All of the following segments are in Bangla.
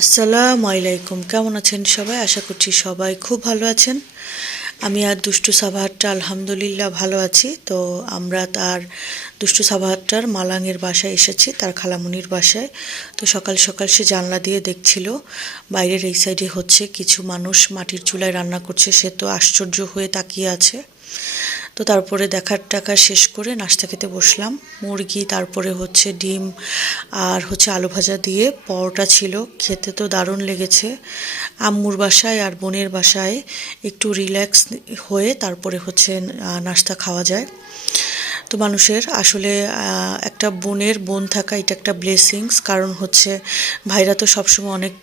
আসসালামু আলাইকুম, কেমন আছেন সবাই? আশা করছি সবাই খুব ভালো আছেন। আমি আর দুষ্টু সাবাহারটা আলহামদুলিল্লাহ ভালো আছি। তো আমরা তার দুষ্টু সাবাহারটার মালাঙের বাসায় এসেছি, তার খালামুনির বাসায়। তো সকাল সকাল সে জানলা দিয়ে দেখছিল বাইরের এই সাইডে হচ্ছে কিছু মানুষ মাটির চুলায় রান্না করছে। সে তো আশ্চর্য হয়ে তাকিয়ে আছে। তো তারপরে দেখার টাকা শেষ করে নাস্তা খেতে বসলাম। মুরগি, তারপরে হচ্ছে ডিম আর হচ্ছে আলু ভাজা দিয়ে পরোটা ছিল। খেতে তো দারুণ লেগেছে। আম্মুর বাসায় আর বোনের বাসায় একটু রিল্যাক্স হয়ে তারপরে হচ্ছে নাস্তা খাওয়া যায়। তো মানুষের আসলে একটা বোন থাকা এটা একটা ব্লেসিংস। কারণ হচ্ছে ভাইরা তো সবসময় অনেক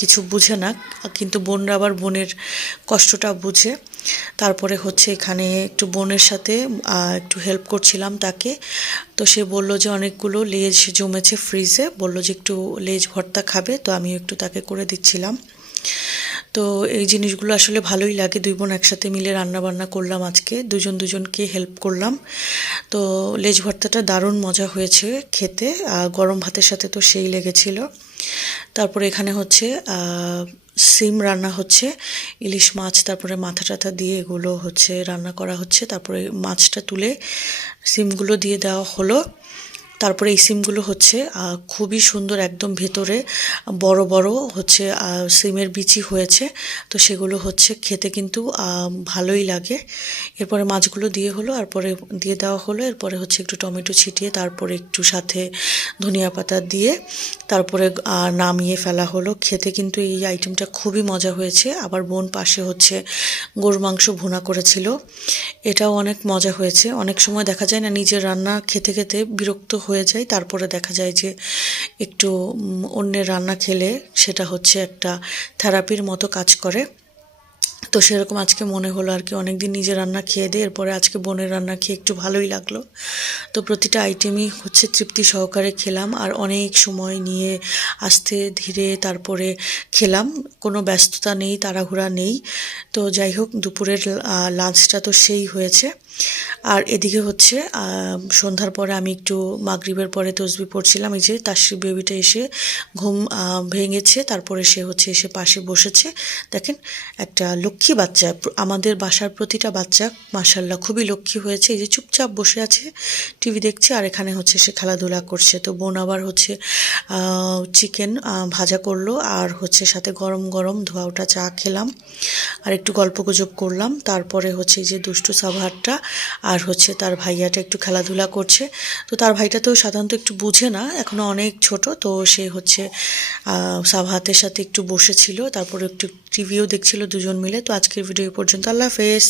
কিছু বুঝে না, কিন্তু বোনরা আবার বোনের কষ্টটা বুঝে। তারপরে হচ্ছে এখানে একটু বোনের সাথে একটু হেল্প করছিলাম তাকে। তো সে বলল যে অনেকগুলো লেজ জমেছে ফ্রিজে, বলল যে একটু লেজ ভর্তা খাবে, তো আমিও একটু তাকে করে দিচ্ছিলাম। তো এই জিনিসগুলো আসলে ভালোই লাগে। দুই বোন একসাথে মিলে রান্না বান্না করলাম আজকে, দুজনকে হেল্প করলাম। তো লেজ ভর্তাটা দারুণ মজা হয়েছে খেতে, গরম ভাতের সাথে তো সেই লেগেছিল। তারপরে এখানে হচ্ছে সিম রান্না হচ্ছে, ইলিশ মাছ, তারপরে মাথা টাথা দিয়ে এগুলো হচ্ছে রান্না করা হচ্ছে। তারপরে মাছটা তুলে সিমগুলো দিয়ে দেওয়া হলো। তারপরে এই সিমগুলো হচ্ছে খুবই সুন্দর, একদম ভেতরে বড় বড় হচ্ছে সিমের বিচি হয়েছে। তো সেগুলো হচ্ছে খেতে কিন্তু ভালোই লাগে। এরপরে মাছগুলো দিয়ে হলো, এরপরে দিয়ে দেওয়া হলো। এরপরে হচ্ছে একটু টমেটো ছিটিয়ে, তারপরে একটু সাথে ধনিয়া পাতা দিয়ে তারপরে নামিয়ে ফেলা হলো। খেতে কিন্তু এই আইটেমটা খুবই মজা হয়েছে। আবার বোন পাশে হচ্ছে গরুর মাংস ভুনা করেছিল, এটাও অনেক মজা হয়েছে। অনেক সময় দেখা যায় না, নিজের রান্না খেতে খেতে বিরক্ত হয়ে যায়, তারপরে দেখা যায় যে একটু অন্যের রান্না খেলে সেটা হচ্ছে একটা থেরাপির মতো কাজ করে। তো সেরকম আজকে মনে হলো আর কি, অনেকদিন নিজে রান্না খেয়ে দিয়ে এরপরে আজকে বোনের রান্না খেয়ে একটু ভালোই লাগলো। তো প্রতিটা আইটেমই হচ্ছে তৃপ্তি সহকারে খেলাম, আর অনেক সময় নিয়ে আস্তে ধীরে তারপরে খেলাম। কোনো ব্যস্ততা নেই, তাড়াহুড়া নেই। তো যাই হোক, দুপুরের লাঞ্চটা তো সেই হয়েছে। আর এদিকে হচ্ছে সন্ধ্যার পরে আমি একটু মাগরিবের পরে তসবি পড়ছিলাম। এই যে তাসরি বেবিটা এসে ঘুম ভেঙেছে, তারপরে সে হচ্ছে এসে পাশে বসেছে। দেখেন, একটা লক্ষ্মী বাচ্চা। আমাদের বাসার প্রতিটা বাচ্চা মাশাআল্লাহ খুবই লক্ষ্মী হয়েছে। এই যে চুপচাপ বসে আছে, টিভি দেখছে, আর এখানে হচ্ছে সে খেলাধুলা করছে। তো বোন আবার হচ্ছে চিকেন ভাজা করলো, আর হচ্ছে সাথে গরম গরম ধোয়া ওঠা চা খেলাম, আর একটু গল্পগুজব করলাম। তারপরে হচ্ছে এই যে দুষ্টু সাভারটা আর হচ্ছে তার ভাইয়াটা একটু খেলাধুলা করছে। তো তার ভাইটা তো সাধারণত একটু বুঝে না, এখনও অনেক ছোট। তো সে হচ্ছে সাভাতের সাথে একটু বসেছিল, তারপরে একটু টিভিও দেখছিল দুজন মিলে। তো আজকের ভিডিও এই পর্যন্ত। আল্লাহ হাফেজ।